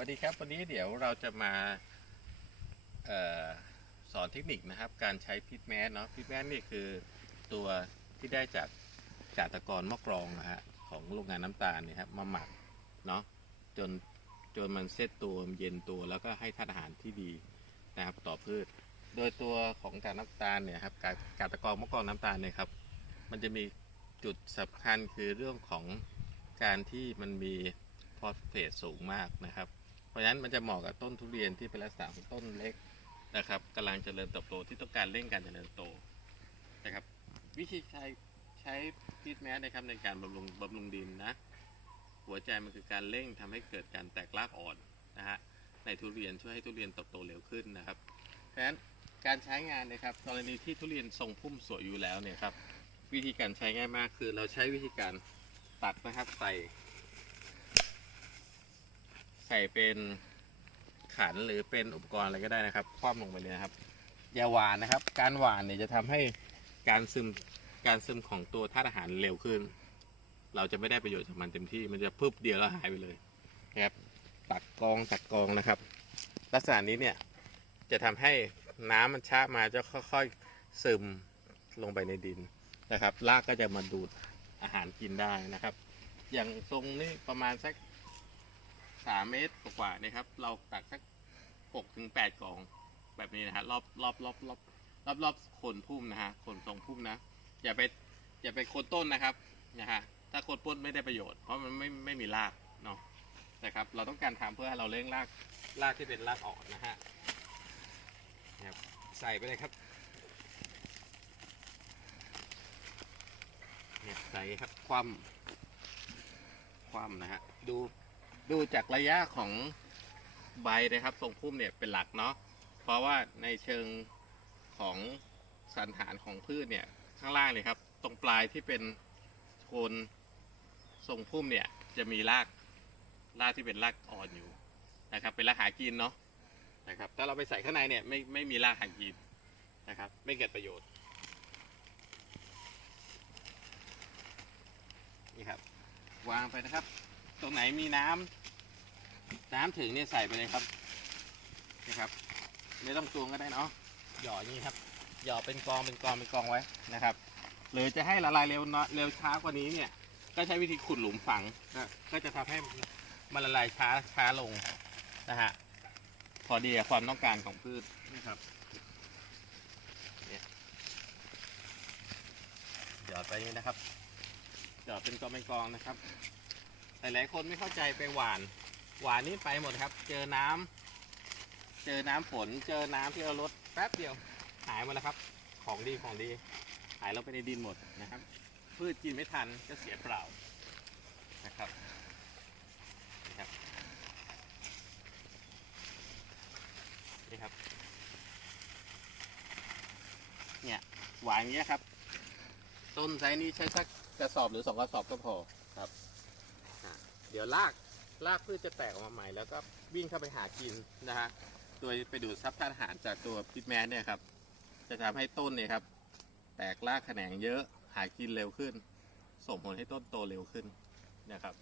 วัสดีครับ วันนี้เดี๋ยวเราจะมาออสอนเทคนิคนะครับ การใช้พิษแมสเนาะพิษแมสนี่คือตัวที่ได้จากจากตะกอนมะกรองนะฮะของโรงงานน้ำตาลเนี่ยครับมาหมักเนาะจนจนมันเซตตัวเย็นตัวแล้วก็ให้ธาตุอาหารที่ดีนะครับต่อพืช โดยตัวของการน้ำตาลเนี่ยครับการการตะกอนมะกรองน้ำตาลเนี่ยครับมันจะมีจุดสำคัญคือเรื่องของการที่มันมีฟอสเฟตสูงมากนะครับ ราะฉะนั้นมันจะเหมาะกับต้นทุเรียนที่เป็นลักษณะของต้นเล็กนะครับกำลังเจริญเติบโตที่ต้องการเร่งการเจริญโตนะครับ วิธีใช้ใช้พีทแมสนะครับในการบำรุงบำรุงดินนะ หัวใจมันคือการเร่งทำให้เกิดการแตกรากอ่อนนะฮะในทุเรียนช่วยให้ทุเรียนเติบโตเร็วขึ้นนะครับเพราะฉะนั้นการใช้งานนะครับกรณีที่ทุเรียนทรงพุ่มสวยอยู่แล้วเนี่ยครับวิธีการใช้ง่ายมากคือเราใช้วิธีการตัดนะครับใส่ ใส่เป็นขันหรือเป็นอุปกรณ์อะไรก็ได้นะครับคว่ำลงไปเลยนะครับ อย่าหวานนะครับ การหวานเนี่ยจะทำให้การซึมการซึมของตัวธาตุอาหารเร็วขึ้น เราจะไม่ได้ประโยชน์จากมันเต็มที่มันจะพึบเดียวแล้วหายไปเลยนะครับตัดกองตัดกองนะครับ ลักษณะนี้เนี่ยจะทำให้น้ำมันชะมาจะค่อยๆซึมลงไปในดินนะครับรากก็จะมาดูดอาหารกินได้นะครับ อย่างตรงนี้ประมาณสัก สามเมตรกว่าๆนะครับ เราตักสักหกถึงแปดกล่องแบบนี้นะฮะรอบรอบรอบรอบรอบรอบโคนพุ่มนะฮะโคนทรงพุ่มนะ อย่าไปอย่าไปโคนต้นนะครับนะฮะถ้าโคนต้นไม่ได้ประโยชน์ เพราะมันไม่ไม่มีรากเนาะนะครับ เราต้องการทำเพื่อให้เราเลี้ยงรากรากที่เป็นรากอ่อนนะฮะนะครับใส่ไปเลยครับเนี่ยใส่ครับ คว่ำคว่ำนะฮะดู ดูจากระยะของใบนะครับ ทรงพุ่มเนี่ยเป็นหลักเนาะเพราะว่าในเชิงของสันฐานของพืชเนี่ยข้างล่างเลยครับ ตรงปลายที่เป็นโคนทรงพุ่มเนี่ยจะมีรากรากที่เป็นรากอ่อนอยู่นะครับ เป็นรากหากินเนาะนะครับถ้าเราไปใส่ข้างในเนี่ยไม่ไม่มีรากหากินนะครับ ไม่เกิดประโยชน์นี่ครับ วางไปนะครับ ตรงไหนมีน้ำ น้ำถึงเนี่ยใส่ไปเลยครับนะครับไม่ต้องตวงก็ได้เนาะหย่ออย่างนี้ครับ หย่อเป็นกองเป็นกองเป็นกองไว้นะครับ หรือจะให้ละลายเร็วน้อยเร็วช้ากว่านี้เนี่ย ก็ใช้วิธีขุดหลุมฝังก็ก็จะทำให้มันละลายช้าช้าลงนะฮะพอดีกับความต้องการของพืชนะครับเนี่ยหยอดไปอย่างนี้นะครับหยอดเป็นกองเป็นกองนะครับ หลายๆคนไม่เข้าใจไปหวาน หวานนี่ไปหมดครับ เจอน้ำเจอน้ำฝน เจอน้ำที่เราลดแป๊บเดียว หายหมดแล้วครับ ของดีของดี หายลงไปในดินหมดนะครับ พืชกินไม่ทันก็เสียเปล่านะครับนี่ครับนี่ครับ เนี่ยหวานเงี้ยครับ ต้นไซนี้ใช้สักกระสอบหรือสองกระสอบก็พอครับ เดี๋ยวราก รากพืชจะแตกออกมาใหม่ แล้วก็วิ่งเข้าไปหากินนะฮะโดยไปดูดซับธาตุอาหารจากตัวพิษแมสเนี่ยครับ จะทำให้ต้นเนี่ยครับ แตกรากแขนงเยอะหากินเร็วขึ้น ส่งผลให้ต้นโตเร็วขึ้นนะครับ